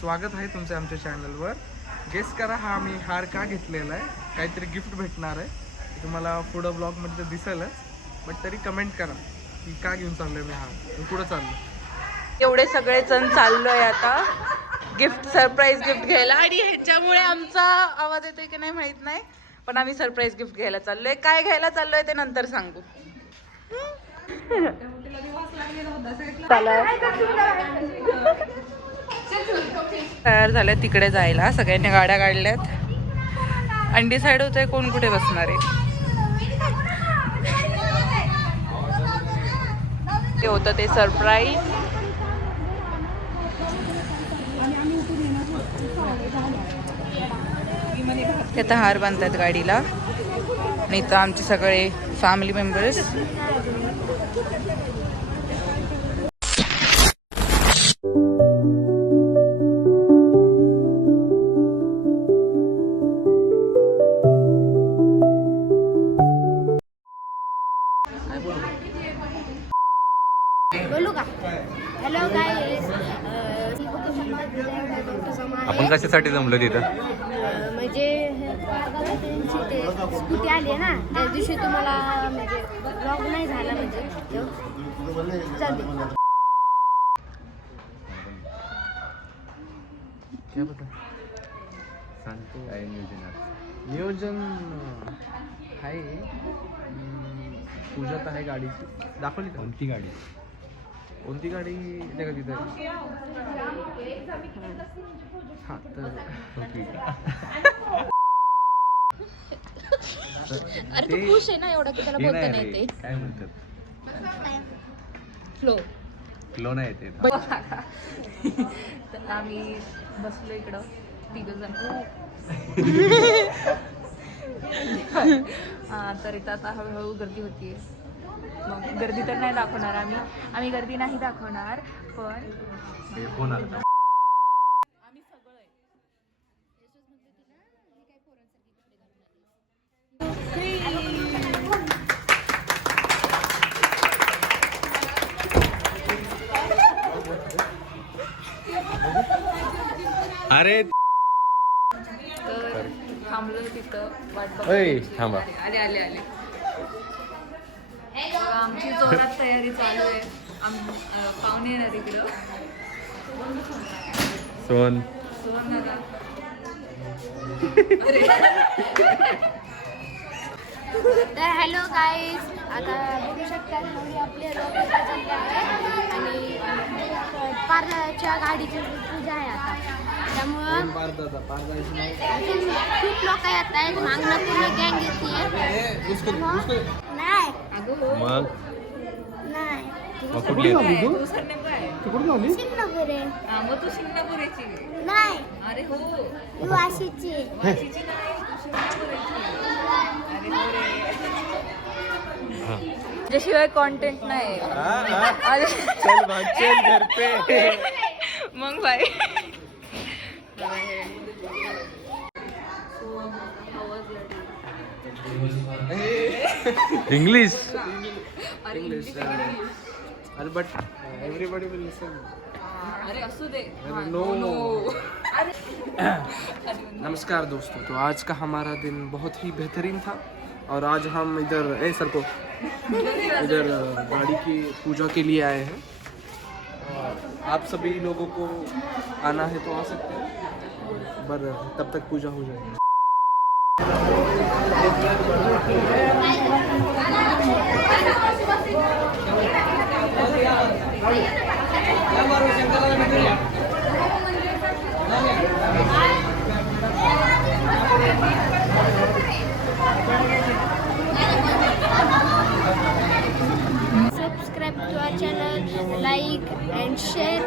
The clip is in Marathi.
स्वागत आहे तुमचं आमच्या चॅनलवर. गेस करा हा मी हार का घेतलेला आहे. काहीतरी गिफ्ट भेटणार आहे, तुम्हाला पुढं ब्लॉगमध्ये दिसेलच, बट तरी कमेंट करा की का घेऊन चाललोय मी हार, पुढं चाललो. एवढे सगळे जण चाललोय आता गिफ्ट, सरप्राईज गिफ्ट घ्यायला. आणि ह्याच्यामुळे आमचा आवाज येतोय की नाही माहित नाही, पण आम्ही सरप्राईज गिफ्ट घ्यायला चाललोय. काय घ्यायला चाललोय ते नंतर सांगू. तयार झाल्या तिकडे जायला, सगळ्यांनी गाड्या काढल्यात. अनडिसाइड होतंय कोण कुठे बसणार आहे. ते होतं ते सरप्राईज. ते आता हार बांधतात गाडीला, आणि इथं आमचे सगळे फॅमिली मेंबर्स. बोलू का? हॅलो गाईस, आपण कशासाठी जमलो तिथं? म्हणजे स्कूटी आली आहे ना, त्या दिवशी तुम्हाला म्हणजे ब्लॉग नाही झाला, म्हणजे सांगतो काय नियोजन आहे. पूजा तर आहे गाडीची, दाखवली का? कोणती गाडी? कोणती गाडी ते का तिथं? हां तर अरे तू खुश आहे ना एवढा की त्याला बोलता नाही येते. काय म्हणतात? फ्लो फ्लो नाही येते. तर आम्ही बसलो इकडं तिघजण. तर इथं आता हळूहळू गर्दी होतीये. मग गर्दी तर नाही दाखवणार आम्ही गर्दी नाही दाखवणार, पण फोन आला. आम्ही सगळं आहे. अरे तर थांबलोय तिथं वाट ओय, बघायची. थांबा. आले आमची जोरात तयारी चालू आहे. पाहुणे येणार इकडं. सोन दादा. तर हॅलो गाईस, आता बघू शकता थोडी आपले लोक चालले आहे आणि पार्लरच्या गाडीची पूजा आहे आता, त्यामुळं अजून खूप लोक येत आहेत. मागणं पूर्ण गँग येते. नाही मग नाही मग कुठली आहे? तू सरनेम काय? सिंगनगर आहे. मग तू शिंगणापुराची. नाही, अरे हो, तू वाशीची. वाशीची नाही, तू शिंगणापुराची. अरे हो रे. त्याच्याशिवाय कॉन्टेंट नाही. चल भाग, चल घर पे. मग बाय. इंग्लिश. अरे बट एवरीबॉडी विल लिसन. अरे असू दे. नो. नमस्कार दोस्तों, तो आज का हमारा दिन बहुत ही बेहतरीन था और आज हम इधर सर को इधर गाड़ी की पूजा के लिए आए हैं. आप सभी लोगों को आना है तो आ सकते हैं, पर तब तक पूजा हो जाएगी. Subscribe to our channel, like and share.